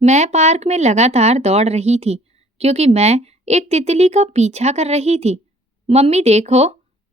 मैं पार्क में लगातार दौड़ रही थी क्योंकि मैं एक तितली का पीछा कर रही थी। मम्मी देखो,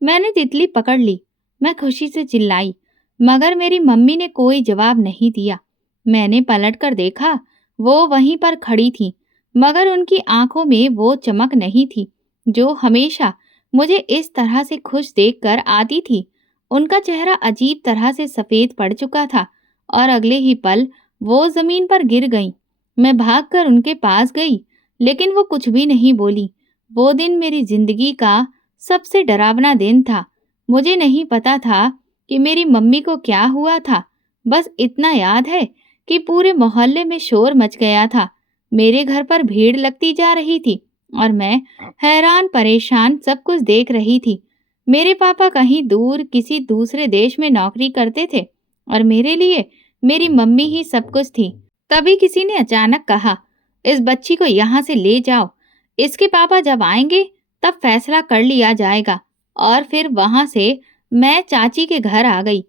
मैंने तितली पकड़ ली। मैं खुशी से चिल्लाई, मगर मेरी मम्मी ने कोई जवाब नहीं दिया। मैंने पलटकर देखा, वो वहीं पर खड़ी थी, मगर उनकी आंखों में वो चमक नहीं थी जो हमेशा मुझे इस तरह से खुश देखकर आती थी। उनका चेहरा अजीब तरह से सफेद पड़ चुका था और अगले ही पल वो जमीन पर गिर गईं। मैं भागकर उनके पास गई, लेकिन वो कुछ भी नहीं बोली। वो दिन मेरी जिंदगी का सबसे डरावना दिन था। मुझे नहीं पता था कि मेरी मम्मी को क्या हुआ था। बस इतना याद है कि पूरे मोहल्ले में शोर मच गया था। मेरे घर पर भीड़ लगती जा रही थी और मैं हैरान परेशान सब कुछ देख रही थी। मेरे पापा कहीं दूर किसी दूसरे देश में नौकरी करते थे और मेरे लिए मेरी मम्मी ही सब कुछ थी। तभी किसी ने अचानक कहा, इस बच्ची को यहाँ से ले जाओ। इसके पापा जब आएंगे तब फैसला कर लिया जाएगा। और फिर वहां से मैं चाची के घर आ गई।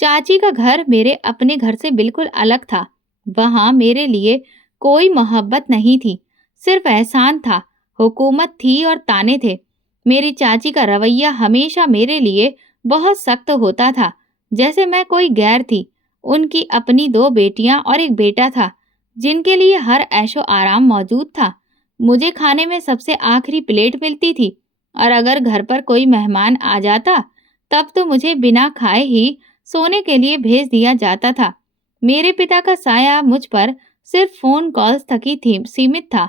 चाची का घर मेरे अपने घर से बिल्कुल अलग था। वहां मेरे लिए कोई मोहब्बत नहीं थी, सिर्फ एहसान था, हुकूमत थी और ताने थे। मेरी चाची का रवैया हमेशा मेरे लिए बहुत सख्त होता था, जैसे मैं कोई गैर थी। उनकी अपनी दो बेटियां और एक बेटा था, जिनके लिए हर ऐशो आराम मौजूद था। मुझे खाने में सबसे आखिरी प्लेट मिलती थी और अगर घर पर कोई मेहमान आ जाता तब तो मुझे बिना खाए ही सोने के लिए भेज दिया जाता था। मेरे पिता का साया मुझ पर सिर्फ फोन कॉल्स तक ही थी सीमित था।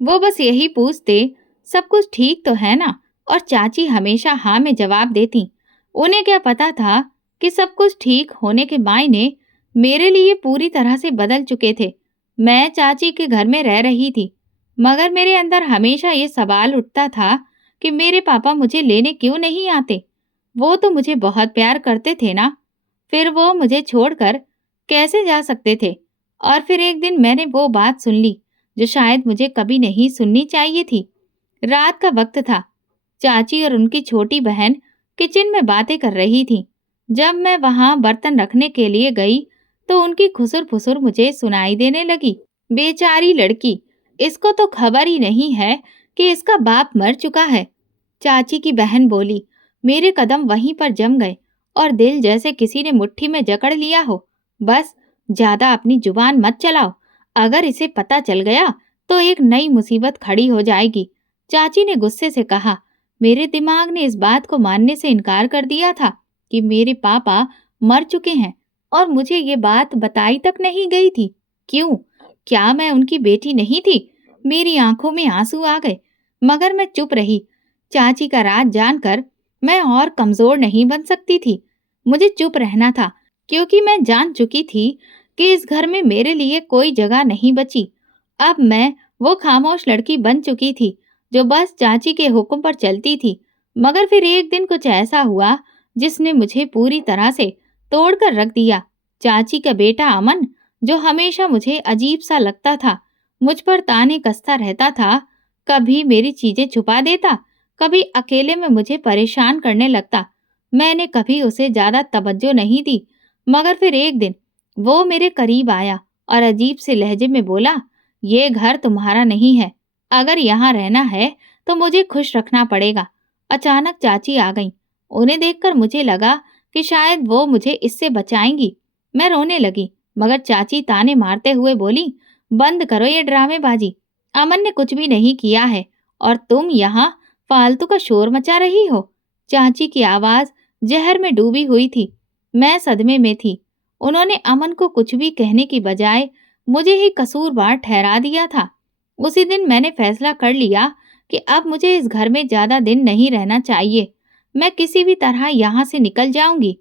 वो बस यही पूछते, सब कुछ ठीक तो है ना? और चाची हमेशा हाँ में जवाब देती। उन्हें क्या पता था कि सब कुछ ठीक होने के मायने मेरे लिए पूरी तरह से बदल चुके थे। मैं चाची के घर में रह रही थी, मगर मेरे अंदर हमेशा ये सवाल उठता था कि मेरे पापा मुझे लेने क्यों नहीं आते। वो तो मुझे बहुत प्यार करते थे ना, फिर वो मुझे छोड़कर कैसे जा सकते थे? और फिर एक दिन मैंने वो बात सुन ली जो शायद मुझे कभी नहीं सुननी चाहिए थी। रात का वक्त था। चाची और उनकी छोटी बहन किचन में बातें कर रही थी। जब मैं वहां बर्तन रखने के लिए गई तो उनकी खुसुर फुसुर मुझे सुनाई देने लगी। बेचारी लड़की, इसको तो खबर ही नहीं है कि इसका बाप मर चुका है। चाची की बहन बोली। मेरे कदम वहीं पर जम गए और दिल जैसे किसी ने मुट्ठी में जकड़ लिया हो। बस ज्यादा अपनी जुबान मत चलाओ, अगर इसे पता चल गया तो एक नई मुसीबत खड़ी हो जाएगी। चाची ने गुस्से से कहा। मेरे दिमाग ने इस बात को मानने से इनकार कर दिया था कि मेरे पापा मर चुके हैं और मुझे ये बात बताई तक नहीं गई थी। क्यों? क्या मैं उनकी बेटी नहीं थी? मेरी आंखों में आंसू आ गए, मगर मैं चुप रही। चाची का राज जानकर मैं और कमजोर नहीं बन सकती थी। मुझे चुप रहना था, क्योंकि मैं जान चुकी थी कि इस घर में मेरे लिए कोई जगह नहीं बची। अब मैं वो खामोश लड़की बन चुकी थी जो बस चाची के हुक्म पर चलती थी। मगर फिर एक दिन कुछ ऐसा हुआ जिसने मुझे पूरी तरह से तोड़कर रख दिया। चाची का बेटा अमन, जो हमेशा मुझे अजीब सा लगता था, मुझ पर ताने कसता रहता था। कभी मेरी चीजें छुपा देता, कभी अकेले में मुझे परेशान करने लगता। मैंने कभी उसे ज्यादा तवज्जो नहीं दी, मगर फिर एक दिन वो मेरे करीब आया और अजीब से लहजे में बोला, ये घर तुम्हारा नहीं है। अगर यहाँ रहना है तो मुझे खुश रखना पड़ेगा। अचानक चाची आ गईं। उन्हें देखकर मुझे लगा कि शायद वो मुझे इससे बचाएंगी। मैं रोने लगी, मगर चाची ताने मारते हुए बोली, बंद करो ये ड्रामेबाजी। अमन ने कुछ भी नहीं किया है और तुम यहाँ फालतू का शोर मचा रही हो। चाची की आवाज जहर में डूबी हुई थी। मैं सदमे में थी। उन्होंने अमन को कुछ भी कहने की बजाय मुझे ही कसूरवार ठहरा दिया था। उसी दिन मैंने फैसला कर लिया कि अब मुझे इस घर में ज्यादा दिन नहीं रहना चाहिए। मैं किसी भी तरह यहाँ से निकल जाऊंगी।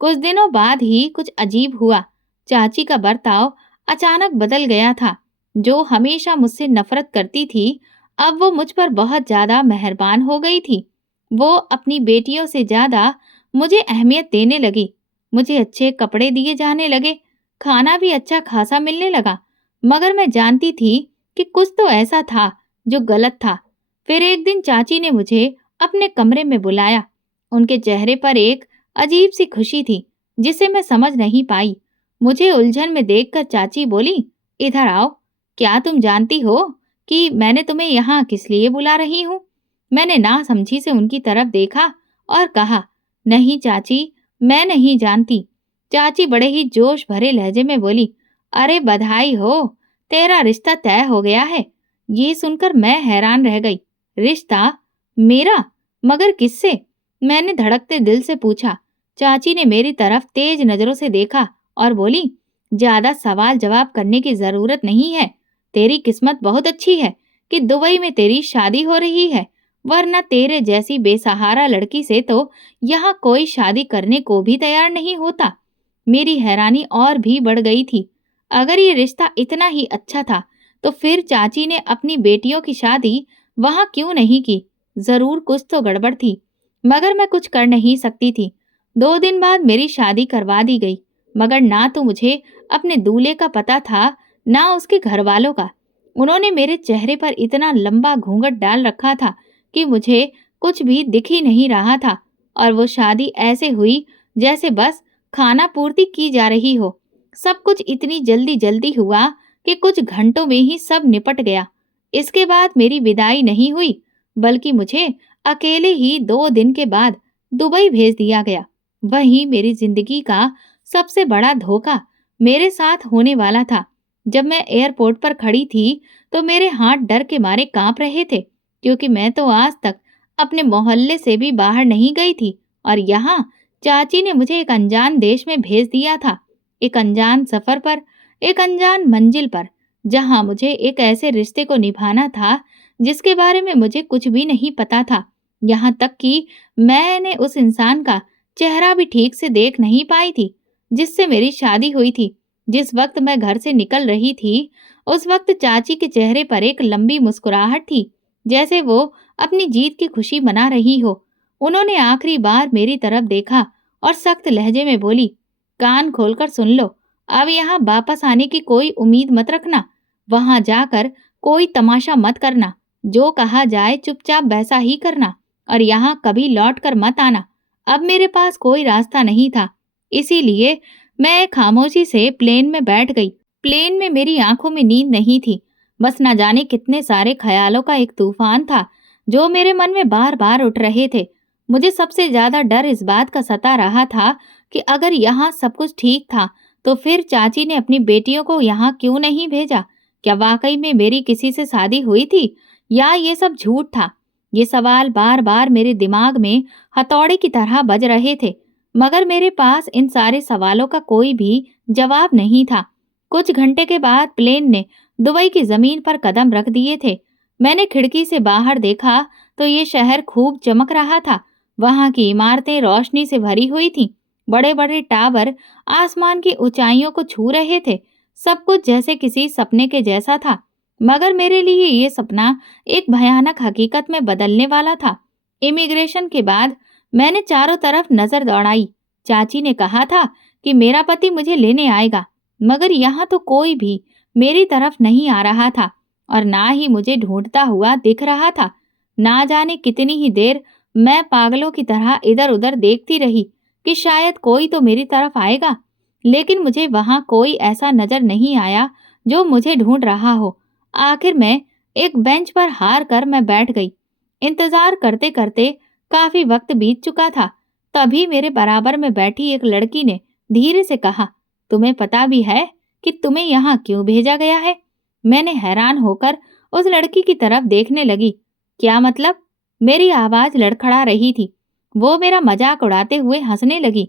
कुछ दिनों बाद ही कुछ अजीब हुआ। चाची का बर्ताव अचानक बदल गया था। जो हमेशा मुझसे नफरत करती थी, अब वो मुझ पर बहुत ज्यादा मेहरबान हो गई थी। वो अपनी बेटियों से ज्यादा मुझे अहमियत देने लगी। मुझे अच्छे कपड़े दिए जाने लगे, खाना भी अच्छा खासा मिलने लगा। मगर मैं जानती थी कि कुछ तो ऐसा था जो गलत था। फिर एक दिन चाची ने मुझे अपने कमरे में बुलाया। उनके चेहरे पर एक अजीब सी खुशी थी जिसे मैं समझ नहीं पाई। मुझे उलझन में देखकर चाची बोली, इधर आओ। क्या तुम जानती हो कि मैंने तुम्हें यहाँ किस लिए बुला रही हूँ? मैंने नासमझी से उनकी तरफ देखा और कहा, नहीं चाची, मैं नहीं जानती। चाची बड़े ही जोश भरे लहजे में बोली, अरे बधाई हो, तेरा रिश्ता तय हो गया है। ये सुनकर मैं हैरान रह गई। रिश्ता? मेरा? मगर किससे? मैंने धड़कते दिल से पूछा। चाची ने मेरी तरफ तेज नजरों से देखा और बोली, ज्यादा सवाल जवाब करने की जरूरत नहीं है। तेरी किस्मत बहुत अच्छी है कि दुबई में तेरी शादी हो रही है, वरना तेरे जैसी बेसहारा लड़की से तो यहाँ कोई शादी करने को भी तैयार नहीं होता। मेरी हैरानी और भी बढ़ गई थी। अगर ये रिश्ता इतना ही अच्छा था, तो फिर चाची ने अपनी बेटियों की शादी वहां क्यों नहीं की? जरूर कुछ तो गड़बड़ थी, मगर मैं कुछ कर नहीं सकती थी। 2 दिन बाद मेरी शादी करवा दी गई, मगर ना तो मुझे अपने दूल्हे का पता था, ना उसके घर वालों का। उन्होंने मेरे चेहरे पर इतना लंबा घूंघट डाल रखा था कि मुझे कुछ भी दिख ही नहीं रहा था, और वो शादी ऐसे हुई जैसे बस खाना पूर्ति की जा रही हो। सब कुछ इतनी जल्दी जल्दी हुआ कि कुछ घंटों में ही सब निपट गया। इसके बाद मेरी विदाई नहीं हुई, बल्कि मुझे अकेले ही 2 दिन के बाद दुबई भेज दिया गया। वही मेरी जिंदगी का सबसे बड़ा धोखा मेरे साथ होने वाला था। जब मैं एयरपोर्ट पर खड़ी थी, तो मेरे हाथ डर के मारे कांप रहे थे, क्योंकि मैं तो आज तक अपने मोहल्ले से भी बाहर नहीं गई थी, और यहाँ चाची ने मुझे एक अनजान देश में भेज दिया था, एक अनजान सफर पर, एक अनजान मंजिल पर, जहाँ मुझे एक ऐसे रिश्ते को निभाना था जिसके बारे में मुझे कुछ भी नहीं पता था। यहाँ तक कि मैंने उस इंसान का चेहरा भी ठीक से देख नहीं पाई थी जिससे मेरी शादी हुई थी। जिस वक्त मैं घर से निकल रही थी, उस वक्त चाची के चेहरे पर एक लंबी मुस्कुराहट थी, जैसे वो अपनी जीत की खुशी मना रही हो। उन्होंने आखिरी बार मेरी तरफ देखा और सख्त लहजे में बोली, कान खोलकर सुन लो, अब यहाँ वापस आने की कोई उम्मीद मत रखना। वहां जाकर कोई तमाशा मत करना। जो कहा जाए चुपचाप वैसा ही करना, और यहाँ कभी लौट कर मत आना। अब मेरे पास कोई रास्ता नहीं था, इसीलिए मैं खामोशी से प्लेन में बैठ गई। प्लेन में मेरी आंखों में नींद नहीं थी, बस न जाने कितने सारे ख्यालों का एक तूफान था जो मेरे मन में बार बार उठ रहे थे। मुझे सबसे ज्यादा डर इस बात का सता रहा था कि अगर यहाँ सब कुछ ठीक था, तो फिर चाची ने अपनी बेटियों को यहाँ क्यों नहीं भेजा? क्या वाकई में मेरी किसी से शादी हुई थी, या ये सब झूठ था? ये सवाल बार बार मेरे दिमाग में हथौड़े की तरह बज रहे थे, मगर मेरे पास इन सारे सवालों का कोई भी जवाब नहीं था। कुछ घंटे के बाद प्लेन ने दुबई की जमीन पर कदम रख दिए थे। मैंने खिड़की से बाहर देखा तो ये शहर खूब चमक रहा था। वहां की इमारतें रोशनी से भरी हुई थीं। बड़े बड़े टावर आसमान की ऊंचाइयों को छू रहे थे। सब कुछ जैसे किसी सपने के जैसा था, मगर मेरे लिए ये सपना एक भयानक हकीकत में बदलने वाला था। इमिग्रेशन के बाद मैंने चारों तरफ नजर दौड़ाई। चाची ने कहा था कि मेरा पति मुझे लेने आएगा, मगर यहाँ तो कोई भी मेरी तरफ नहीं आ रहा था, और ना ही मुझे ढूंढता हुआ दिख रहा था। ना जाने कितनी ही देर मैं पागलों की तरह इधर उधर देखती रही कि शायद कोई तो मेरी तरफ आएगा, लेकिन मुझे वहां कोई ऐसा नजर नहीं आया जो मुझे ढूंढ रहा हो। आखिर में एक बेंच पर हार कर मैं बैठ गई। इंतजार करते करते काफी वक्त बीत चुका था। तभी मेरे बराबर में बैठी एक लड़की ने धीरे से कहा, तुम्हें पता भी है कि तुम्हें यहाँ क्यों भेजा गया है? मैंने हैरान होकर उस लड़की की तरफ देखने लगी। क्या मतलब? मेरी आवाज लड़खड़ा रही थी। वो मेरा मजाक उड़ाते हुए हंसने लगी।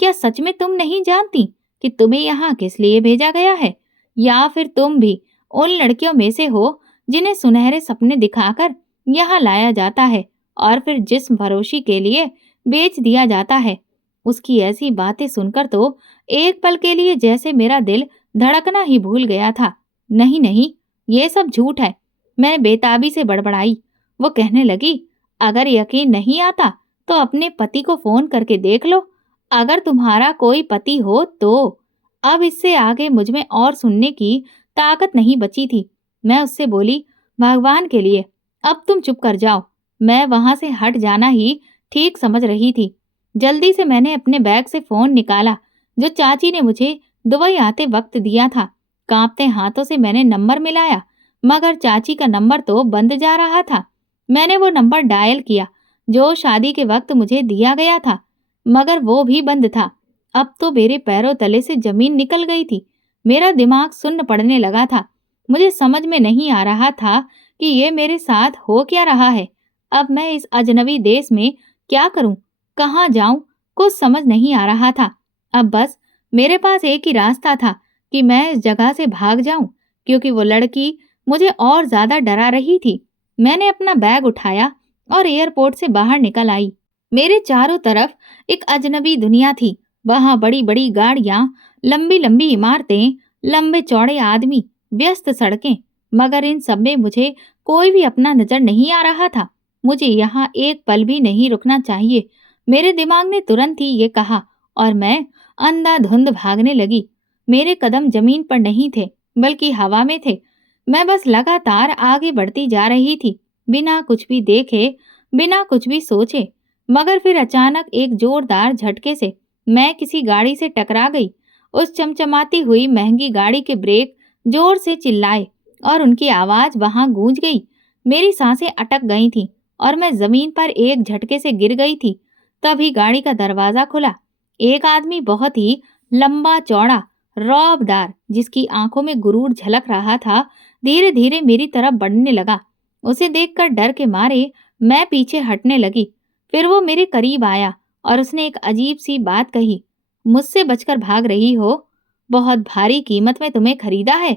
क्या सच में तुम नहीं जानती कि तुम्हें यहाँ किस लिए भेजा गया है? या फिर तुम भी उन लड़कियों में से हो जिन्हें सुनहरे सपने दिखाकर यहाँ लाया जाता है और फिर जिस्म फरोशी के लिए बेच दिया जाता है? उसकी ऐसी बातें सुनकर तो एक पल के लिए जैसे मेरा दिल धड़कना ही भूल गया था। नहीं नहीं, ये सब झूठ है, मैं बेताबी से बड़बड़ाई। वो कहने लगी, अगर यकीन नहीं आता तो अपने पति को फोन करके देख लो, अगर तुम्हारा कोई पति हो तो। अब इससे आगे मुझ में और सुनने की ताकत नहीं बची थी। मैं उससे बोली, भगवान के लिए अब तुम चुप कर जाओ। मैं वहां से हट जाना ही ठीक समझ रही थी। जल्दी से मैंने अपने बैग से फोन निकाला जो चाची ने मुझे दुबई आते वक्त दिया था। कांपते हाथों से मैंने नंबर मिलाया, मगर चाची का नंबर तो बंद जा रहा था। मैंने वो नंबर डायल किया जो शादी के वक्त मुझे दिया गया था, मगर वो भी बंद था। अब तो मेरे पैरों तले से जमीन निकल गई थी। मेरा दिमाग सुन्न पड़ने लगा था। मुझे समझ में नहीं आ रहा था कि ये मेरे साथ हो क्या रहा है। अब मैं इस अजनबी देश में क्या करूं, कहाँ जाऊं, कुछ समझ नहीं आ रहा था। अब बस मेरे पास एक ही रास्ता था कि मैं इस जगह से भाग जाऊं, क्योंकि वो लड़की मुझे और ज्यादा डरा रही थी। मैंने अपना बैग उठाया और एयरपोर्ट से बाहर निकल आई। मेरे चारों तरफ एक अजनबी दुनिया थी। वहां बड़ी बड़ी गाड़ियां, लंबी लंबी इमारतें, लंबे चौड़े आदमी, व्यस्त सड़कें, मगर इन सब में मुझे कोई भी अपना नजर नहीं आ रहा था। मुझे यहाँ एक पल भी नहीं रुकना चाहिए, मेरे दिमाग ने तुरंत ही ये कहा, और मैं अंधाधुंध भागने लगी। मेरे कदम जमीन पर नहीं थे, बल्कि हवा में थे। मैं बस लगातार आगे बढ़ती जा रही थी, बिना कुछ भी देखे, बिना कुछ भी सोचे। मगर फिर अचानक एक जोरदार झटके से मैं किसी गाड़ी से टकरा गई। उस चमचमाती हुई महंगी गाड़ी के ब्रेक जोर से चिल्लाए और उनकी आवाज वहां गूंज गई। मेरी सांसें अटक गई थीं और मैं जमीन पर एक झटके से गिर गई थी। तभी गाड़ी का दरवाजा खुला। एक आदमी, बहुत ही लंबा चौड़ा, रौबदार, जिसकी आंखों में गुरूर झलक रहा था, धीरे धीरे मेरी तरफ बढ़ने लगा। उसे देखकर डर के मारे मैं पीछे हटने लगी। फिर वो मेरे करीब आया और उसने एक अजीब सी बात कही, मुझसे बचकर भाग रही हो, बहुत भारी कीमत में तुम्हें खरीदा है।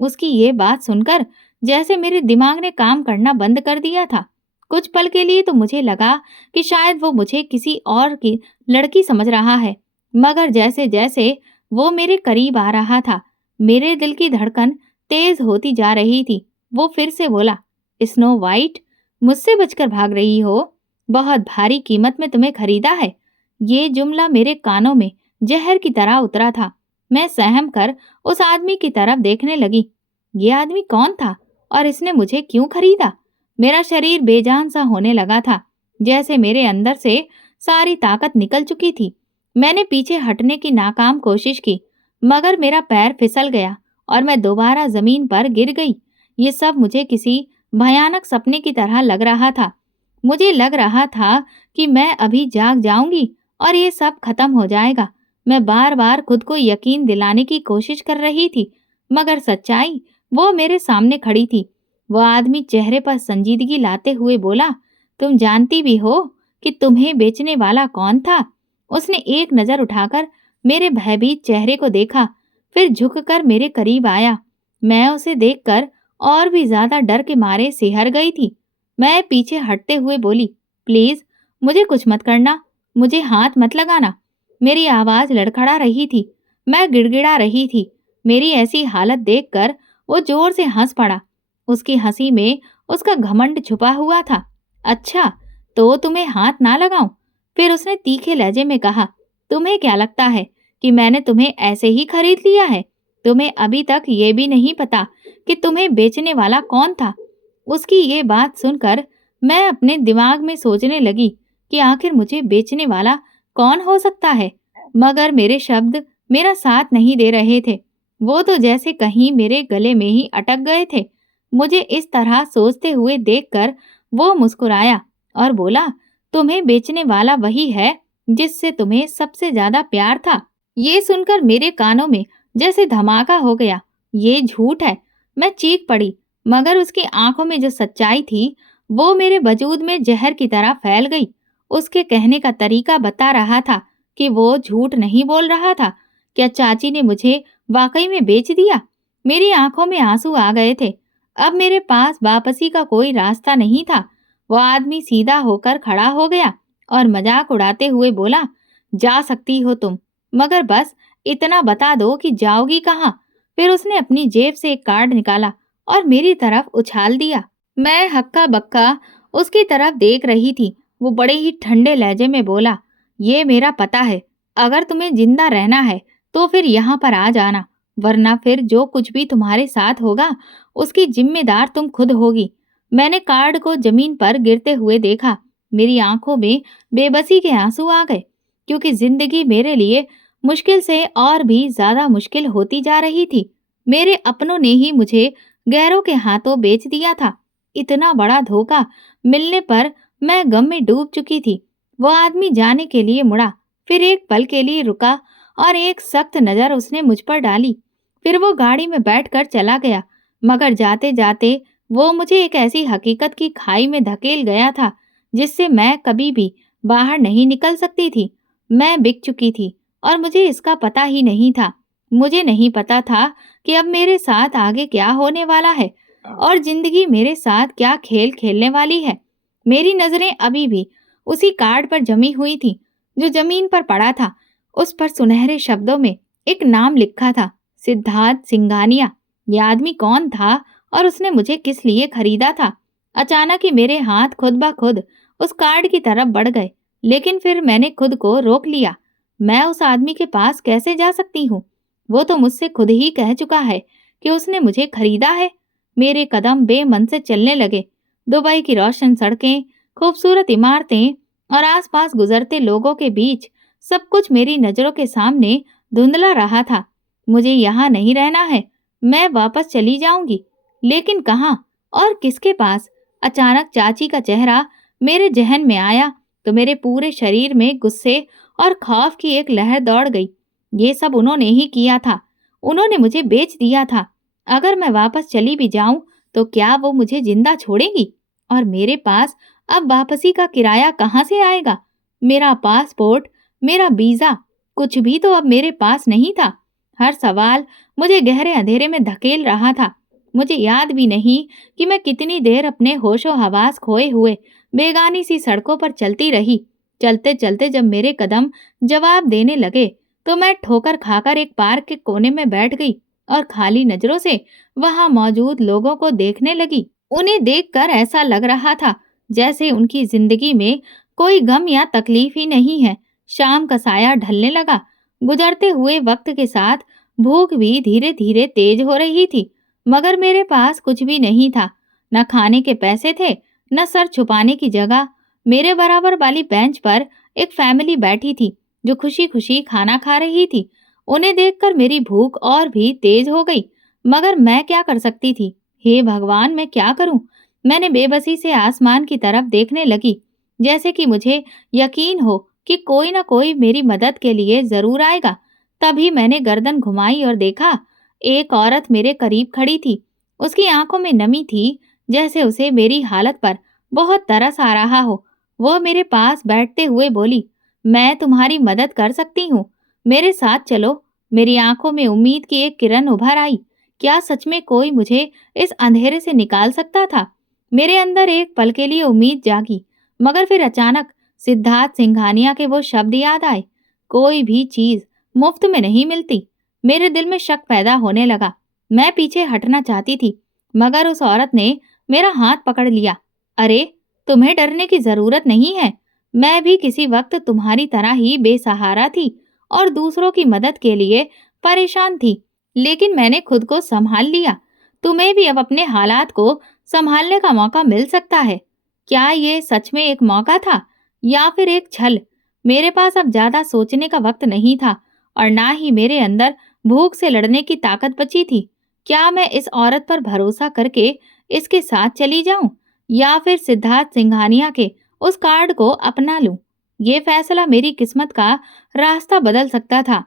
उसकी ये बात सुनकर जैसे मेरे दिमाग ने काम करना बंद कर दिया था। कुछ पल के लिए तो मुझे लगा कि शायद वो मुझे किसी और की लड़की समझ रहा है, मगर जैसे जैसे वो मेरे करीब आ रहा था, मेरे दिल की धड़कन तेज होती जा रही थी। वो फिर से बोला, स्नो वाइट, मुझसे बचकर भाग रही हो, बहुत भारी कीमत में तुम्हें खरीदा है। ये जुमला मेरे कानों में जहर की तरह उतरा था। मैं सहम कर उस आदमी की तरफ देखने लगी। ये आदमी कौन था और इसने मुझे क्यों खरीदा? मेरा शरीर बेजान सा होने लगा था, जैसे मेरे अंदर से सारी ताकत निकल चुकी थी। मैंने पीछे हटने की नाकाम कोशिश की, मगर मेरा पैर फिसल गया और मैं दोबारा जमीन पर गिर गई। ये सब मुझे किसी भयानक सपने की तरह लग रहा था। मुझे लग रहा था कि मैं अभी जाग जाऊंगी और ये सब खत्म हो जाएगा। मैं बार बार खुद को यकीन दिलाने की कोशिश कर रही थी, मगर सच्चाई वो मेरे सामने खड़ी थी। वो आदमी चेहरे पर संजीदगी लाते हुए बोला, तुम जानती भी हो कि तुम्हें बेचने वाला कौन था? उसने एक नजर उठाकर मेरे भयभीत चेहरे को देखा, फिर झुककर मेरे करीब आया। मैं उसे देखकर और भी ज्यादा डर के मारे सिहर गई थी। मैं पीछे हटते हुए बोली, प्लीज मुझे कुछ मत करना, मुझे हाथ मत लगाना। मेरी आवाज लड़खड़ा रही थी, मैं गिड़गिड़ा रही थी। मेरी ऐसी हालत देखकर वो जोर से हंस पड़ा। उसकी हंसी में उसका घमंड छुपा हुआ था। अच्छा, तो तुम्हें हाथ ना लगाऊं? फिर उसने तीखे लहजे में कहा, तुम्हें क्या लगता है कि मैंने तुम्हें ऐसे ही खरीद लिया है? तुम्हें अभी तक ये भी नहीं पता कि तुम्हें बेचने वाला कौन था। उसकी ये बात सुनकर मैं अपने दिमाग में सोचने लगी कि आखिर मुझे बेचने वाला कौन हो सकता है, मगर मेरे शब्द मेरा साथ नहीं दे रहे थे। वो तो जैसे कहीं मेरे गले में ही अटक गए थे। मुझे इस तरह सोचते हुए देखकर वो मुस्कुराया और बोला, तुम्हें बेचने वाला वही है जिससे तुम्हें सबसे ज्यादा प्यार था। ये सुनकर मेरे कानों में जैसे धमाका हो गया। ये झूठ है, मैं चीख पड़ी, मगर उसकी आंखों में जो सच्चाई थी वो मेरे वजूद में जहर की तरह फैल गई। उसके कहने का तरीका बता रहा था कि वो झूठ नहीं बोल रहा था। क्या चाची ने मुझे वाकई में बेच दिया? मेरी आंखों में आंसू आ गए थे। अब मेरे पास वापसी का कोई रास्ता नहीं था। वो आदमी सीधा होकर खड़ा हो गया और मजाक उड़ाते हुए बोला, जा सकती हो तुम, मगर बस इतना बता दो कि जाओगी कहाँ। फिर उसने अपनी जेब से एक कार्ड निकाला और मेरी तरफ उछाल दिया। मैं हक्का बक्का उसकी तरफ देख रही थी। वो बड़े ही ठंडे लहजे में बोला, ये मेरा पता है, अगर तुम्हें जिंदा रहना है तो फिर यहाँ पर आ जाना, वरना फिर जो कुछ भी तुम्हारे साथ होगा उसकी जिम्मेदार तुम खुद होगी। मैंने कार्ड को जमीन पर गिरते हुए देखा। मेरी आंखों में बेबसी के आंसू आ गए, क्योंकि जिंदगी मेरे लिए मुश्किल से और भी ज्यादा मुश्किल होती जा रही थी। मेरे अपनों ने ही मुझे गैरों के हाथों बेच दिया था। इतना बड़ा धोखा मिलने पर मैं गम में डूब चुकी थी। वो आदमी जाने के लिए मुड़ा, फिर एक पल के लिए रुका और एक सख्त नजर उसने मुझ पर डाली। फिर वो गाड़ी में बैठकर चला गया। मगर जाते जाते वो मुझे एक ऐसी हकीकत की खाई में धकेल गया था जिससे मैं कभी भी बाहर नहीं निकल सकती थी। मैं बिक चुकी थी और मुझे इसका पता ही नहीं था। मुझे नहीं पता था कि अब मेरे साथ आगे क्या होने वाला है और जिंदगी मेरे साथ क्या खेल खेलने वाली है। मेरी नजरें अभी भी उसी कार्ड पर जमी हुई थी जो जमीन पर पड़ा था। उस पर सुनहरे शब्दों में एक नाम लिखा था, सिद्धार्थ सिंघानिया। यह आदमी कौन था और उसने मुझे किस लिए खरीदा था? अचानक ही मेरे हाथ खुद ब खुद उस कार्ड की तरफ बढ़ गए, लेकिन फिर मैंने खुद को रोक लिया। मैं उस आदमी के पास कैसे जा सकती हूँ? वो तो मुझसे खुद ही कह चुका है कि उसने मुझे खरीदा है। मेरे कदम बेमन से चलने लगे। दुबई की रोशन सड़कें, खूबसूरत इमारतें और आसपास गुजरते लोगों के बीच सब कुछ मेरी नजरों के सामने धुंधला रहा था। मुझे यहाँ नहीं रहना है। मैं वापस चली जाऊंगी, लेकिन कहाँ और किसके पास? अचानक चाची का चेहरा मेरे जहन में आया तो मेरे पूरे शरीर में गुस्से और खौफ की एक लहर दौड़ गई। ये सब उन्होंने ही किया था। उन्होंने मुझे बेच दिया था। अगर मैं वापस चली भी जाऊं तो क्या वो मुझे जिंदा छोड़ेंगी? और मेरे पास अब वापसी का किराया कहाँ से आएगा? मेरा पासपोर्ट, मेरा वीजा, कुछ भी तो अब मेरे पास नहीं था। हर सवाल मुझे गहरे अंधेरे में धकेल रहा था। मुझे याद भी नहीं कि मैं कितनी देर अपने होशो हवास खोए हुए बेगानी सी सड़कों पर चलती रही। चलते चलते जब मेरे कदम जवाब देने लगे तो मैं ठोकर खाकर एक पार्क के कोने में बैठ गई और खाली नजरों से वहां मौजूद लोगों को देखने लगी। उन्हें देखकर ऐसा लग रहा था जैसे उनकी जिंदगी में कोई गम या तकलीफ ही नहीं है। शाम का साया ढलने लगा। गुजरते हुए वक्त के साथ भूख भी धीरे धीरे तेज हो रही थी, मगर मेरे पास कुछ भी नहीं था। न खाने के पैसे थे, न सर छुपाने की जगह। मेरे बराबर वाली बेंच पर एक फैमिली बैठी थी जो खुशी खुशी खाना खा रही थी। उन्हें देखकर मेरी भूख और भी तेज हो गई, मगर मैं क्या कर सकती थी? हे भगवान, मैं क्या करूं? मैंने बेबसी से आसमान की तरफ देखने लगी, जैसे कि मुझे यकीन हो कि कोई न कोई मेरी मदद के लिए जरूर आएगा। तभी मैंने गर्दन घुमाई और देखा, एक औरत मेरे करीब खड़ी थी। उसकी आंखों में नमी थी, जैसे उसे मेरी हालत पर बहुत तरस आ रहा हो। वो मेरे पास बैठते हुए बोली, मैं तुम्हारी मदद कर सकती हूँ, मेरे साथ चलो। मेरी आंखों में उम्मीद की एक किरण उभर आई। क्या सच में कोई मुझे इस अंधेरे से निकाल सकता था? मेरे अंदर एक पल के लिए उम्मीद जागी, मगर फिर अचानक सिद्धार्थ सिंघानिया के वो शब्द याद आए, कोई भी चीज मुफ्त में नहीं मिलती। मेरे दिल में शक पैदा होने लगा। मैं पीछे हटना चाहती थी, मगर उस औरत ने मेरा हाथ पकड़ लिया। अरे, तुम्हें डरने की जरूरत नहीं है। मैं भी किसी वक्त तुम्हारी तरह ही बेसहारा थी और दूसरों की मदद के लिए परेशान थी, लेकिन मैंने खुद को संभाल लिया। तुम्हें भी अब अपने हालात को संभालने का मौका मिल सकता है। क्या ये सच में एक मौका था या फिर एक छल? मेरे पास अब ज्यादा सोचने का वक्त नहीं था और ना ही मेरे अंदर भूख से लड़ने की ताकत बची थी। क्या मैं इस औरत पर भरोसा करके इसके साथ चली जाऊं या फिर सिद्धार्थ सिंघानिया के उस कार्ड को अपना लूं? ये फैसला मेरी किस्मत का रास्ता बदल सकता था।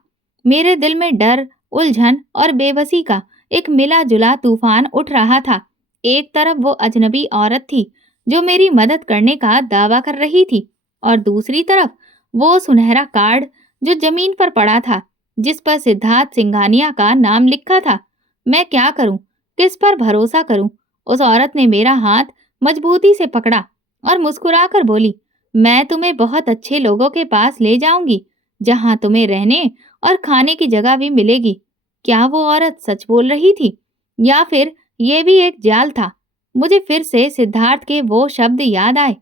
मेरे दिल में डर, उलझन और बेबसी का एक मिला जुला तूफान उठ रहा था। एक तरफ वो अजनबी औरत थी जो मेरी मदद करने का दावा कर रही थी, और दूसरी तरफ वो सुनहरा कार्ड जो जमीन पर पड़ा था, जिस पर सिद्धार्थ सिंघानिया का नाम लिखा था। मैं क्या करूं? किस पर भरोसा करूं? उस औरत ने मेरा हाथ मजबूती से पकड़ा और मुस्कुराकर बोली, मैं तुम्हें बहुत अच्छे लोगों के पास ले जाऊंगी, जहां तुम्हें रहने और खाने की जगह भी मिलेगी। क्या वो औरत सच बोल रही थी या फिर ये भी एक जाल था? मुझे फिर से सिद्धार्थ के वो शब्द याद आए,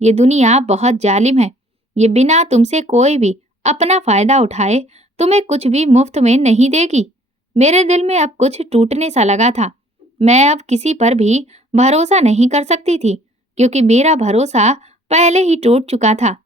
ये दुनिया बहुत जालिम है। ये बिना तुमसे कोई भी अपना फायदा उठाए तुम्हें कुछ भी मुफ्त में नहीं देगी। मेरे दिल में अब कुछ टूटने सा लगा था। मैं अब किसी पर भी भरोसा नहीं कर सकती थी, क्योंकि मेरा भरोसा पहले ही टूट चुका था।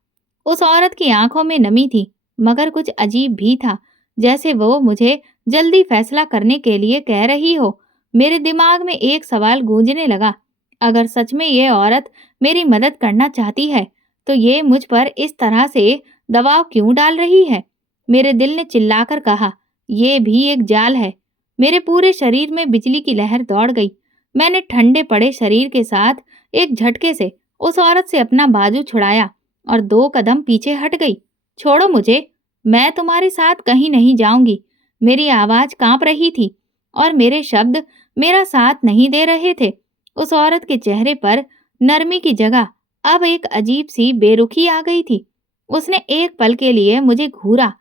उस औरत की आंखों में नमी थी, मगर कुछ अजीब भी था। जैसे वो मुझे जल्दी फैसला करने के लिए कह रही हो। मेरे दिमाग में एक सवाल गूंजने लगा, अगर सच में ये औरत मेरी मदद करना चाहती है, तो ये मुझ पर इस तरह से दबाव क्यों डाल रही है? मेरे दिल ने चिल्लाकर कहा, ये भी एक जाल है। मेरे पूरे शरीर में बिजली की लहर दौड़ गई। मैंने ठंडे पड़े शरीर के साथ एक झटके से उस औरत से अपना बाजू छुड़ाया और 2 कदम पीछे हट गई। छोड़ो मुझे, मैं तुम्हारे साथ कहीं नहीं जाऊंगी। मेरी आवाज कांप रही थी और मेरे शब्द मेरा साथ नहीं दे रहे थे। उस औरत के चेहरे पर नरमी की जगह अब एक अजीब सी बेरुखी आ गई थी। उसने एक पल के लिए मुझे घूरा,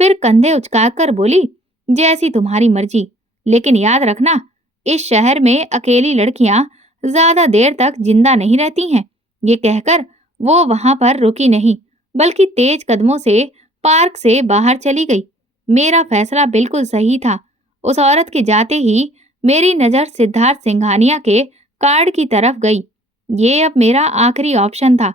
फिर कंधे उचकाकर बोली, जैसी तुम्हारी मर्जी, लेकिन याद रखना, इस शहर में अकेली लड़कियां ज्यादा देर तक जिंदा नहीं रहती हैं। ये कहकर वो वहां पर रुकी नहीं, बल्कि तेज कदमों से पार्क से बाहर चली गई। मेरा फैसला बिल्कुल सही था। उस औरत के जाते ही मेरी नजर सिद्धार्थ सिंघानिया के कार्ड की तरफ गई। ये अब मेरा आखिरी ऑप्शन था।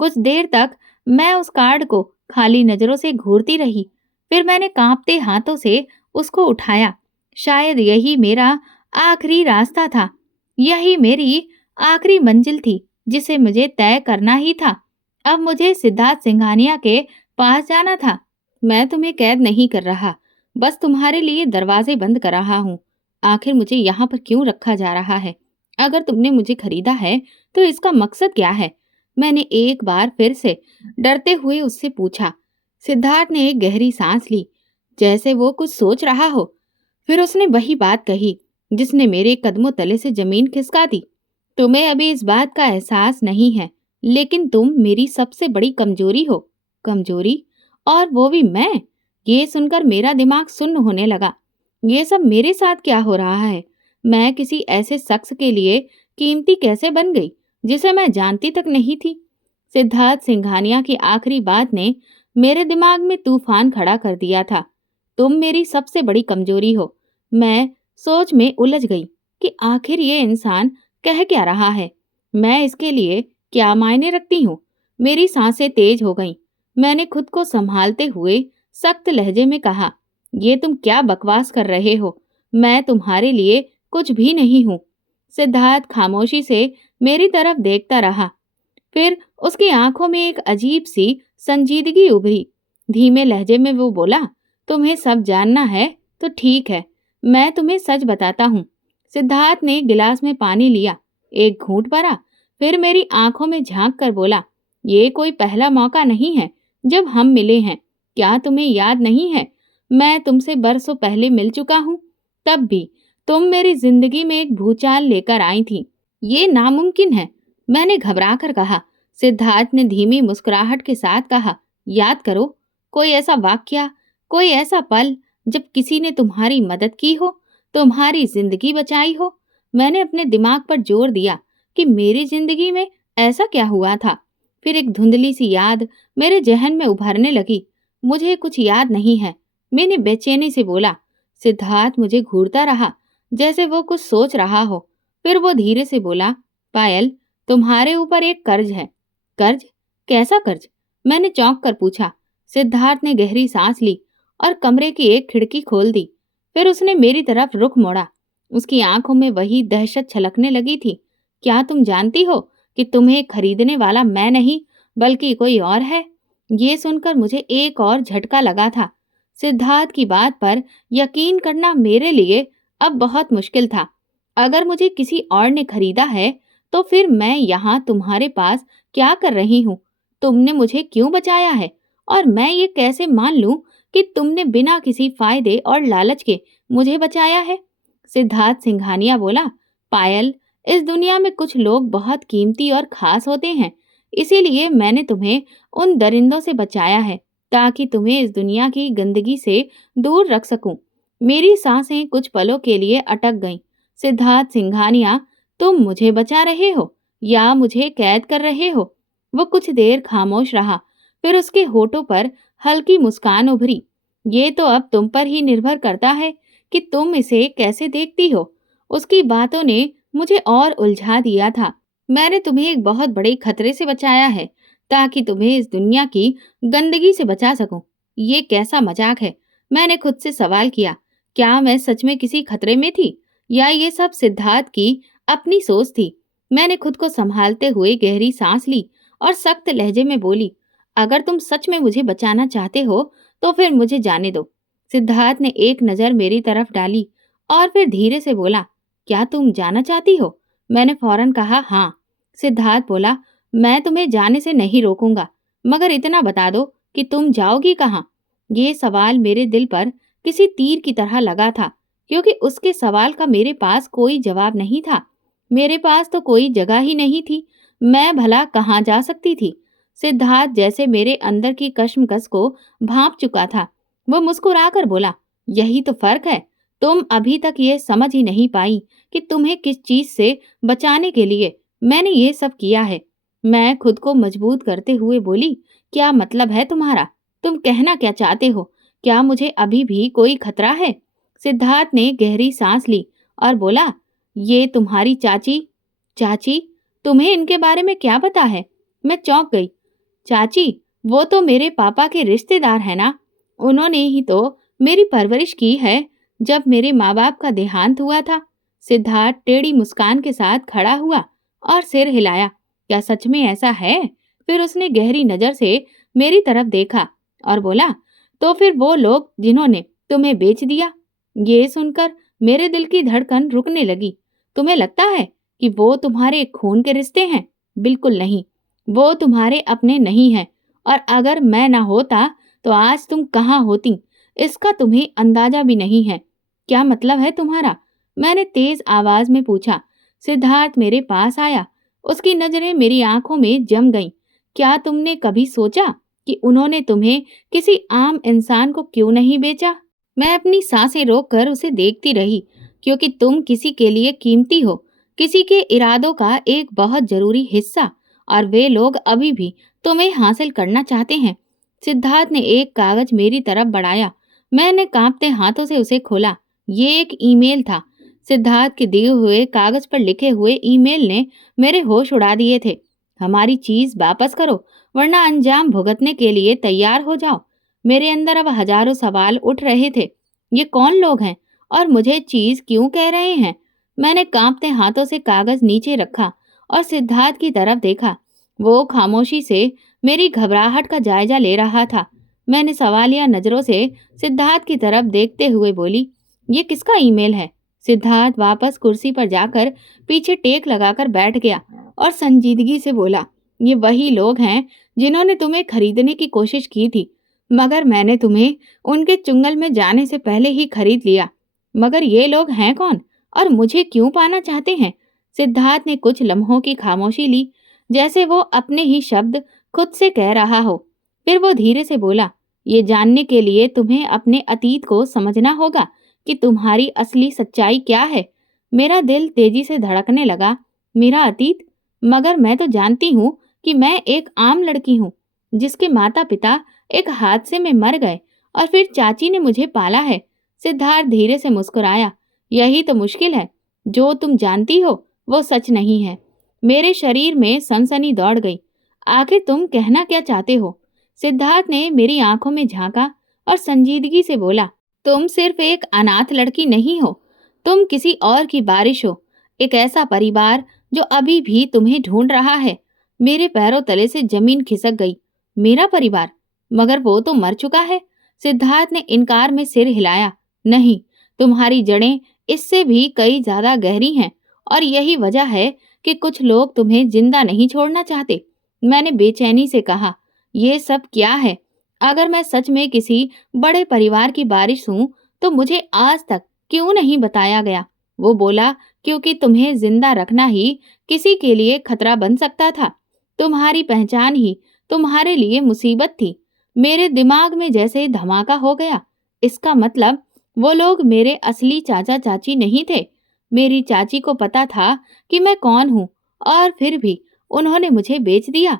कुछ देर तक मैं उस कार्ड को खाली नजरों से घूरती रही। फिर मैंने कांपते हाथों से उसको उठाया। शायद यही मेरा आखिरी रास्ता था। यही मेरी आखिरी मंजिल थी, जिसे मुझे तय करना ही था। अब मुझे सिद्धार्थ सिंघानिया के पास जाना था। मैं तुम्हें कैद नहीं कर रहा, बस तुम्हारे लिए दरवाजे बंद कर रहा हूँ। आखिर मुझे यहाँ पर क्यों रखा जा रहा है? अगर तुमने मुझे खरीदा है, तो इसका मकसद क्या है? मैंने एक बार फिर से डरते हुए उससे पूछा। सिद्धार्थ ने एक गहरी सांस ली, जैसे वो कुछ सोच रहा हो। फिर उसने वही बात कही जिसने मेरे कदमों तले से जमीन खिसका दी। तुम्हें अभी इस बात का एहसास नहीं है, लेकिन तुम मेरी सबसे बड़ी कमजोरी हो। कमजोरी? और वो भी मैं? ये सुनकर मेरा दिमाग सुन्न होने लगा। ये सब मेरे साथ क्या हो रहा है? मैं किसी ऐसे शख्स के लिए कीमती कैसे बन गई, जिसे मैं जानती तक नहीं थी? सिद्धार्थ सिंघानिया की आखिरी बात ने मेरे दिमाग में तूफान खड़ा कर दिया था। तुम मेरी सबसे बड़ी कमजोरी हो। मैं सोच में उलझ गई कि आखिर ये इंसान कह क्या रहा है। मैं इसके लिए क्या मायने रखती हूँ? मेरी सांसें तेज हो गईं। मैंने खुद को संभालते हुए सख्त लहजे में कहा, ये तुम क्या बकवास कर रहे हो? मैं तुम्हारे लिए कुछ भी नहीं हूँ। सिद्धार्थ खामोशी से मेरी तरफ देखता रहा। फिर उसकी आंखों में एक अजीब सी संजीदगी उभरी। धीमे लहजे में वो बोला, तुम्हें सब जानना है तो ठीक है, मैं तुम्हें सच बताता हूँ। सिद्धार्थ ने गिलास में पानी लिया, एक घूंट भरा, फिर मेरी आंखों में झांक कर बोला, ये कोई पहला मौका नहीं है जब हम मिले हैं। क्या तुम्हें याद नहीं है, मैं तुमसे बरसों पहले मिल चुका हूँ। तब भी तुम मेरी जिंदगी में एक भूचाल लेकर आई थी। ये नामुमकिन है, मैंने घबरा कर कहा। सिद्धार्थ ने धीमी मुस्कुराहट के साथ कहा, याद करो, कोई ऐसा वाक्या, कोई ऐसा पल जब किसी ने तुम्हारी मदद की हो, तुम्हारी जिंदगी बचाई हो। मैंने अपने दिमाग पर जोर दिया कि मेरी जिंदगी में ऐसा क्या हुआ था। फिर एक धुंधली सी याद मेरे जहन में उभरने लगी। मुझे कुछ याद नहीं है, मैंने बेचैनी से बोला। सिद्धार्थ मुझे घूरता रहा, जैसे वो कुछ सोच रहा हो। फिर वो धीरे से बोला, पायल, तुम्हारे ऊपर एक कर्ज है। कर्ज? कैसा कर्ज? मैंने चौंक कर पूछा। सिद्धार्थ ने गहरी सांस ली और कमरे की एक खिड़की खोल दी। फिर उसने मेरी तरफ रुख मोड़ा। उसकी आंखों में वही दहशत छलकने लगी थी। क्या तुम जानती हो कि तुम्हें खरीदने वाला मैं नहीं, बल्कि कोई और है? ये सुनकर मुझे एक और झटका लगा था। सिद्धार्थ की बात पर यकीन करना मेरे लिए अब बहुत मुश्किल था। अगर मुझे किसी और ने खरीदा है, तो फिर मैं यहाँ तुम्हारे पास क्या कर रही हूँ? तुमने मुझे क्यों बचाया है? और मैं ये कैसे मान लूं कि तुमने बिना किसी फायदे और लालच के मुझे बचाया है? सिद्धार्थ सिंघानिया बोला, पायल, इस दुनिया में कुछ लोग बहुत कीमती और खास होते हैं। इसीलिए मैंने तुम्हें उन दरिंदों से बचाया है, ताकि तुम्हें इस दुनिया की गंदगी से दूर रख सकूं। मेरी सांसें कुछ पलों के लिए अटक गईं। सिद्धार्थ सिंघानिया, तुम मुझे बचा रहे हो या मुझे कैद कर रहे हो? वो कुछ देर खामोश रहा, फिर उसके होठों पर हल्की मुस्कान उभरी। ये तो अब तुम पर ही निर्भर करता है कि तुम इसे कैसे देखती हो। उसकी बातों ने मुझे और उलझा दिया था। मैंने तुम्हें एक बहुत बड़े खतरे से बचाया है, ताकि तुम्हें इस दुनिया की गंदगी से बचा सकूं। ये कैसा मजाक है? मैंने खुद से सवाल किया, क्या मैं सच में किसी खतरे में थी या ये सब सिद्धार्थ की अपनी सोच थी? मैंने खुद को संभालते हुए गहरी सांस ली और सख्त लहजे में बोली, अगर तुम सच में मुझे बचाना चाहते हो तो फिर मुझे जाने दो। सिद्धार्थ ने एक नज़र मेरी तरफ डाली और फिर धीरे से बोला, क्या तुम जाना चाहती हो? मैंने फौरन कहा, हाँ। सिद्धार्थ बोला, मैं तुम्हें जाने से नहीं रोकूंगा, मगर इतना बता दो कि तुम जाओगी कहाँ? ये सवाल मेरे दिल पर किसी तीर की तरह लगा था, क्योंकि उसके सवाल का मेरे पास कोई जवाब नहीं था। मेरे पास तो कोई जगह ही नहीं थी, मैं भला कहाँ जा सकती थी? सिद्धार्थ जैसे मेरे अंदर की कश्मकश को भांप चुका था। वो मुस्कुराकर बोला, यही तो फर्क है, तुम अभी तक ये समझ ही नहीं पाई कि तुम्हें किस चीज से बचाने के लिए मैंने ये सब किया है। मैं खुद को मजबूत करते हुए बोली, क्या मतलब है तुम्हारा? तुम कहना क्या चाहते हो? क्या मुझे अभी भी कोई खतरा है? सिद्धार्थ ने गहरी सांस ली और बोला, ये तुम्हारी चाची। चाची? तुम्हें इनके बारे में क्या पता है? मैं चौंक गई। चाची? वो तो मेरे पापा के रिश्तेदार है ना? उन्होंने ही तो मेरी परवरिश की है जब मेरे माँ बाप का देहांत हुआ था। सिद्धार्थ टेढ़ी मुस्कान के साथ खड़ा हुआ और सिर हिलाया। क्या सच में ऐसा है? फिर उसने गहरी नजर से मेरी तरफ देखा और बोला, तो फिर वो लोग जिन्होंने तुम्हें बेच दिया? ये सुनकर मेरे दिल की धड़कन रुकने लगी। तुम्हें लगता है कि वो तुम्हारे खून के रिश्ते हैं? बिल्कुल नहीं, वो तुम्हारे अपने नहीं हैं। और अगर मैं ना होता तो आज तुम कहाँ होती, इसका तुम्हें अंदाजा भी नहीं है। क्या मतलब है तुम्हारा? मैंने तेज आवाज में पूछा। सिद्धार्थ मेरे पास आया, उसकी नजरें मेरी आंखों में जम गईं। क्या तुमने कभी सोचा कि उन्होंने तुम्हें किसी आम इंसान को क्यों नहीं बेचा? मैं अपनी सांसें रोककर उसे देखती रही, क्योंकि तुम किसी के लिए कीमती हो, किसी के इरादों का एक बहुत जरूरी हिस्सा, और वे लोग अभी भी तुम्हें हासिल करना चाहते हैं। सिद्धार्थ ने एक कागज मेरी तरफ बढ़ाया। मैंने कांपते हाथों से उसे खोला। ये एक ईमेल था। सिद्धार्थ के दिए हुए कागज पर लिखे हुए ईमेल ने मेरे होश उड़ा दिए थे। हमारी चीज वापस करो, वरना अंजाम भुगतने के लिए तैयार हो जाओ। मेरे अंदर अब हजारों सवाल उठ रहे थे। ये कौन लोग हैं और मुझे चीज क्यों कह रहे हैं? मैंने कांपते हाथों से कागज नीचे रखा और सिद्धार्थ की तरफ देखा। वो खामोशी से मेरी घबराहट का जायजा ले रहा था। मैंने सवालिया नजरों से सिद्धार्थ की तरफ देखते हुए बोली, ये किसका ईमेल है? सिद्धार्थ वापस कुर्सी पर जाकर पीछे टेक लगाकर बैठ गया और संजीदगी से बोला, ये वही लोग हैं जिन्होंने तुम्हें खरीदने की कोशिश की थी, मगर मैंने तुम्हें उनके चुंगल में जाने से पहले ही खरीद लिया। मगर ये लोग हैं कौन और मुझे क्यों पाना चाहते हैं? सिद्धार्थ ने कुछ लम्हों की खामोशी ली, जैसे वो अपने ही शब्द खुद से कह रहा हो। फिर वो धीरे से बोला, ये जानने के लिए तुम्हें अपने अतीत को समझना होगा कि तुम्हारी असली सच्चाई क्या है। मेरा दिल तेजी से धड़कने लगा। मेरा अतीत? मगर मैं तो जानती हूँ कि मैं एक आम लड़की हूँ, जिसके माता पिता एक हादसे में मर गए और फिर चाची ने मुझे पाला है। सिद्धार्थ धीरे से मुस्कुराया। यही तो मुश्किल है, जो तुम जानती हो वो सच नहीं है। मेरे शरीर में सनसनी दौड़ गई। आखिर तुम कहना क्या चाहते हो? सिद्धार्थ ने मेरी आंखों में झांका और संजीदगी से बोला, तुम सिर्फ एक अनाथ लड़की नहीं हो, तुम किसी और की बारिश हो, एक ऐसा परिवार जो अभी भी तुम्हें ढूंढ रहा है। मेरे पैरों तले से जमीन खिसक गई। मेरा परिवार? मगर वो तो मर चुका है। सिद्धार्थ ने इनकार में सिर हिलाया। नहीं, तुम्हारी जड़ें इससे भी कई ज्यादा गहरी हैं, और यही वजह है कि कुछ लोग तुम्हें जिंदा नहीं छोड़ना चाहते। मैंने बेचैनी से कहा, ये सब क्या है? अगर मैं सच में किसी बड़े परिवार की बारिश हूं तो मुझे आज तक क्यों नहीं बताया गया? वो बोला, क्योंकि तुम्हें जिंदा रखना ही किसी के लिए खतरा बन सकता था। तुम्हारी पहचान ही तुम्हारे लिए मुसीबत थी। मेरे दिमाग में जैसे धमाका हो गया। इसका मतलब वो लोग मेरे असली चाचा चाची नहीं थे। मेरी चाची को पता था कि मैं कौन हूँ, और फिर भी उन्होंने मुझे बेच दिया।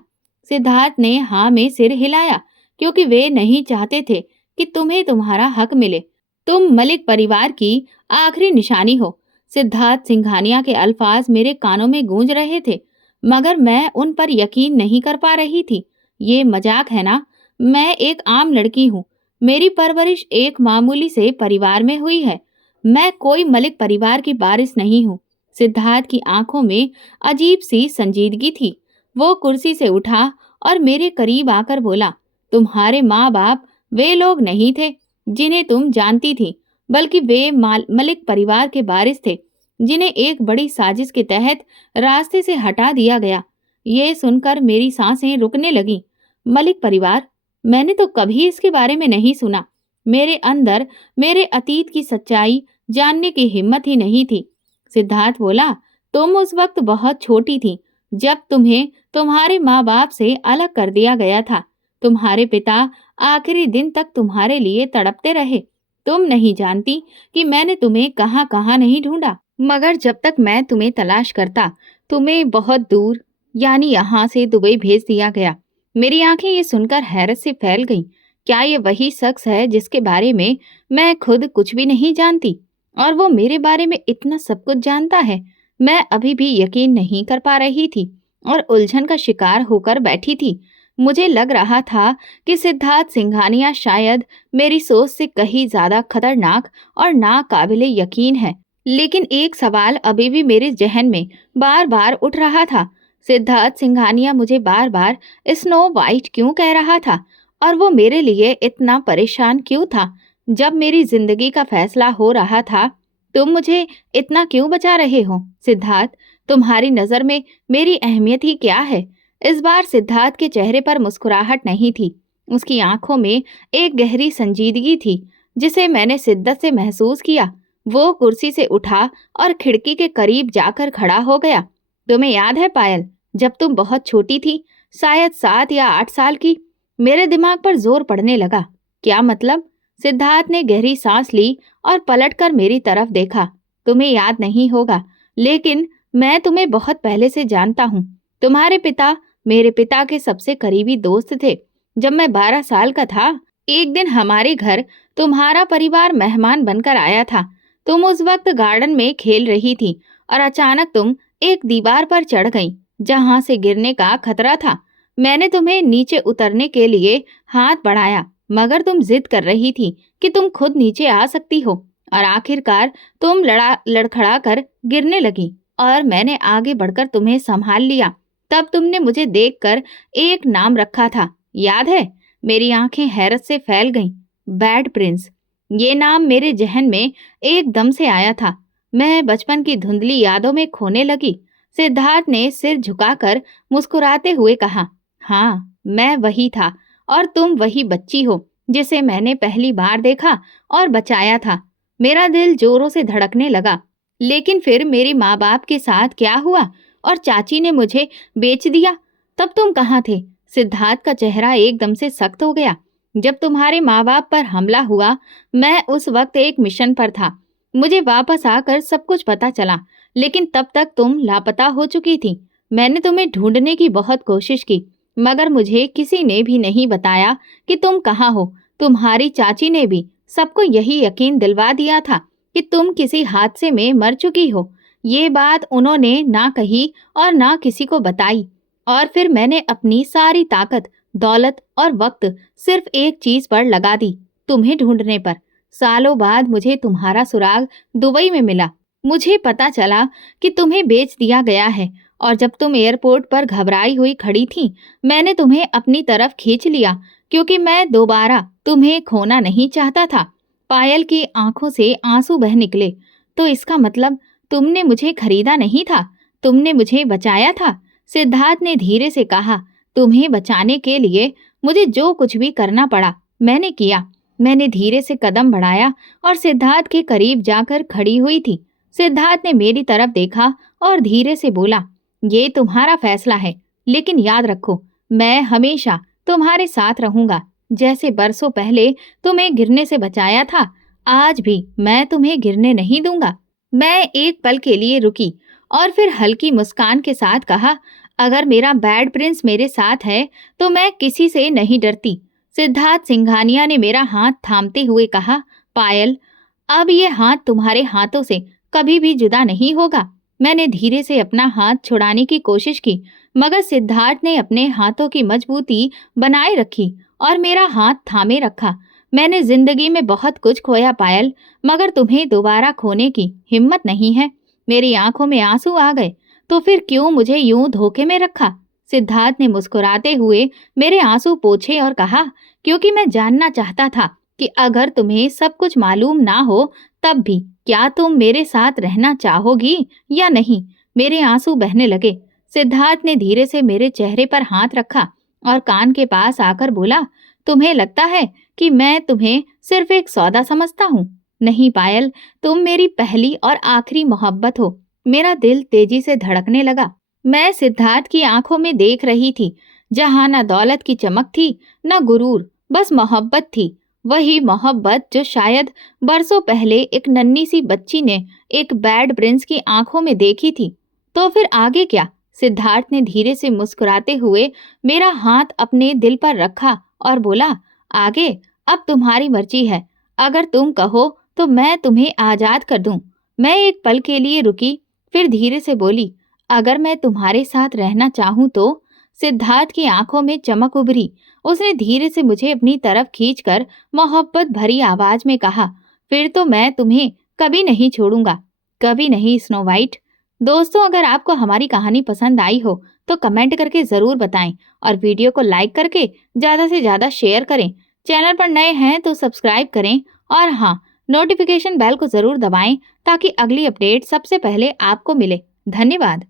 सिद्धार्थ ने हाँ में सिर हिलाया, क्योंकि वे नहीं चाहते थे कि तुम्हें तुम्हारा हक मिले। तुम मलिक परिवार की आखिरी निशानी हो। सिद्धार्थ सिंघानिया के अल्फाज मेरे कानों में गूंज रहे थे, मगर मैं उन पर यकीन नहीं कर पा रही थी। ये मजाक है ना? मैं एक आम लड़की हूँ, मेरी परवरिश एक मामूली से परिवार में हुई है। मैं कोई मलिक परिवार की वारिस नहीं हूँ। सिद्धार्थ की आंखों में अजीब सी संजीदगी थी। वो कुर्सी से उठा और मेरे करीब आकर बोला, तुम्हारे माँ बाप वे लोग नहीं थे जिन्हें तुम जानती थी, बल्कि वे मलिक परिवार के वारिस थे जिन्हें एक बड़ी साजिश के तहत रास्ते से हटा दिया गया। ये सुनकर मेरी सांसें रुकने लगीं। मलिक परिवार? मैंने तो कभी इसके बारे में नहीं सुना। मेरे अंदर मेरे अतीत की सच्चाई जानने की हिम्मत ही नहीं थी। सिद्धार्थ बोला, तुम उस वक्त बहुत छोटी थी जब तुम्हें तुम्हारे माँ बाप से अलग कर दिया गया था। तुम्हारे पिता आखिरी दिन तक तुम्हारे लिए तड़पते रहे। तुम नहीं जानती कि मैंने तुम्हें कहाँ कहाँ नहीं ढूंढा, मगर जब तक मैं तुम्हें तलाश करता, तुम्हें बहुत दूर यानी यहाँ से दुबई भेज दिया गया। मेरी आंखें ये सुनकर हैरत से फैल गईं। क्या ये वही शख्स है जिसके बारे में मैं खुद कुछ भी नहीं जानती और वो मेरे बारे में इतना सब कुछ जानता है? मैं अभी भी यकीन नहीं कर पा रही थी और उलझन का शिकार होकर बैठी थी। मुझे लग रहा था कि सिद्धार्थ सिंघानिया शायद मेरी सोच से कहीं ज्यादा खतरनाक और नाकाबिले यकीन है। लेकिन एक सवाल अभी भी मेरे जहन में बार बार उठ रहा था। सिद्धार्थ सिंघानिया मुझे बार बार स्नो वाइट क्यों कह रहा था और वो मेरे लिए इतना परेशान क्यों था? जब मेरी जिंदगी का फैसला हो रहा था, तुम मुझे इतना क्यों बचा रहे हो? सिद्धार्थ, तुम्हारी नजर में मेरी अहमियत ही क्या है? इस बार सिद्धार्थ के चेहरे पर मुस्कुराहट नहीं थी। उसकी आंखों में एक गहरी संजीदगी थी जिसे मैंने शिद्दत से महसूस किया। वो कुर्सी से उठा और खिड़की के करीब जाकर खड़ा हो गया। तुम्हें याद है पायल, जब तुम बहुत छोटी थी, शायद 7 या 8 साल की? मेरे दिमाग पर जोर पड़ने लगा। क्या मतलब? सिद्धार्थ ने गहरी सांस ली और पलटकर मेरी तरफ देखा। तुम्हें याद नहीं होगा, लेकिन मैं तुम्हें बहुत पहले से जानता हूँ। तुम्हारे पिता मेरे पिता के सबसे करीबी दोस्त थे। जब मैं 12 साल का था, एक दिन हमारे घर तुम्हारा परिवार मेहमान बनकर आया था। तुम उस वक्त गार्डन में खेल रही थी और अचानक तुम एक दीवार पर चढ़ गई जहां से गिरने का खतरा था। मैंने तुम्हें नीचे उतरने के लिए हाथ बढ़ाया, मगर तुम जिद कर रही थी कि तुम खुद नीचे आ सकती हो और आखिरकार तुम लड़खड़ा कर गिरने लगी और मैंने आगे बढ़कर तुम्हें संभाल लिया। तब तुमने मुझे देखकर एक नाम रखा था, याद है? मेरी आंखें हैरत से फैल गईं। Bad Prince. ये नाम मेरे जहन में एकदम से आया था। मैं बचपन की धुंधली यादों में खोने लगी। सिद्धार्थ ने सिर झुकाकर मुस्कुराते हुए कहा, हाँ, मैं वही था और तुम वही बच्ची हो जिसे मैंने पहली बार देखा और बचाया था। मेरा दिल जोरों से धड़कने लगा। लेकिन फिर मेरे माँ बाप के साथ क्या हुआ और चाची ने मुझे बेच दिया। तब तुम कहाँ थे? सिद्धार्थ का चेहरा एकदम से सख्त हो गया। जब तुम्हारे माँ बाप पर हमला हुआ, मैं उस वक्त एक मिशन पर था। मुझे वापस आकर सब कुछ पता चला, लेकिन तब तक तुम लापता हो चुकी थी। मैंने तुम्हें ढूंढने की बहुत कोशिश की, मगर मुझे किसी ने भी नहीं बताया कि तुम कहाँ हो। तुम्हारी चाची ने भी सबको यही यकीन दिलवा दिया था कि तुम किसी हादसे में मर चुकी हो। ये बात उन्होंने ना कही और ना किसी को बताई। और फिर मैंने अपनी सारी ताकत, दौलत और वक्त सिर्फ एक चीज पर लगा दी, तुम्हें ढूंढने पर। सालों बाद मुझे तुम्हारा सुराग दुबई में मिला। मुझे पता चला कि तुम्हें बेच दिया गया है और जब तुम एयरपोर्ट पर घबराई हुई खड़ी थी, मैंने तुम्हें अपनी तरफ खींच लिया क्योंकि मैं दोबारा तुम्हें खोना नहीं चाहता था। पायल की आंखों से आंसू बह निकले। तो इसका मतलब तुमने मुझे खरीदा नहीं था, तुमने मुझे बचाया था। सिद्धार्थ ने धीरे से कहा, तुम्हें बचाने के लिए मुझे जो कुछ भी करना पड़ा, मैंने किया। मैंने धीरे से कदम बढ़ाया और सिद्धार्थ के करीब जाकर खड़ी हुई थी। सिद्धार्थ ने मेरी तरफ देखा और धीरे से बोला, ये तुम्हारा फैसला है, लेकिन याद रखो, मैं हमेशा तुम्हारे साथ रहूंगा। जैसे बरसों पहले तुम्हें गिरने से बचाया था, आज भी मैं तुम्हें गिरने नहीं दूंगा। मैं एक पल के लिए रुकी और फिर हल्की मुस्कान के साथ कहा, अगर मेरा बैड प्रिंस मेरे साथ है तो मैं किसी से नहीं डरती। सिद्धार्थ सिंघानिया ने मेरा हाथ थामते हुए कहा, पायल, अब ये हाथ तुम्हारे हाथों से कभी भी जुदा नहीं होगा। मैंने धीरे से अपना हाथ छुड़ाने की कोशिश की, मगर सिद्धार्थ ने अपने हाथों की मजबूती बनाए रखी और मेरा हाथ थामे रखा। मैंने जिंदगी में बहुत कुछ खोया पायल, मगर तुम्हें दोबारा खोने की हिम्मत नहीं है। मेरी आंखों में आंसू आ गए। तो फिर क्यों मुझे यूं धोखे में रखा? सिद्धार्थ ने मुस्कुराते हुए मेरे आंसू पोंछे और कहा, क्योंकि मैं जानना चाहता था कि अगर तुम्हें सब कुछ मालूम ना हो, तब भी क्या तुम मेरे साथ रहना चाहोगी या नहीं? मेरे आंसू बहने लगे। सिद्धार्थ ने धीरे से मेरे चेहरे पर हाथ रखा और कान के पास आकर बोला, तुम्हें लगता है कि मैं तुम्हें सिर्फ एक सौदा समझता हूँ? नहीं पायल, तुम मेरी पहली और आखिरी मोहब्बत हो। मेरा दिल तेजी से धड़कने लगा। मैं सिद्धार्थ की आंखों में देख रही थी, जहां न दौलत की चमक थी, न गुरूर, बस मोहब्बत थी। वही मोहब्बत जो शायद बरसों पहले एक नन्ही सी बच्ची ने एक बैड प्रिंस की आंखों में देखी थी। तो फिर आगे क्या? सिद्धार्थ ने धीरे से मुस्कुराते हुए मेरा हाथ अपने दिल पर रखा और बोला, आगे अब तुम्हारी मर्जी है। अगर तुम कहो तो मैं तुम्हें आजाद कर दूं। मैं एक पल के लिए रुकी, फिर धीरे से बोली, अगर मैं तुम्हारे साथ रहना चाहूं तो? सिद्धार्थ की आंखों में चमक उभरी। उसने धीरे से मुझे अपनी तरफ खींचकर मोहब्बत भरी आवाज में कहा, फिर तो मैं तुम्हें कभी नहीं छोड़ूंगा, कभी नहीं स्नो वाइट। दोस्तों, अगर आपको हमारी कहानी पसंद आई हो तो कमेंट करके जरूर बताएं और वीडियो को लाइक करके ज्यादा से ज्यादा शेयर करें। चैनल पर नए हैं तो सब्सक्राइब करें और हाँ, नोटिफिकेशन बेल को जरूर दबाएं ताकि अगली अपडेट सबसे पहले आपको मिले। धन्यवाद।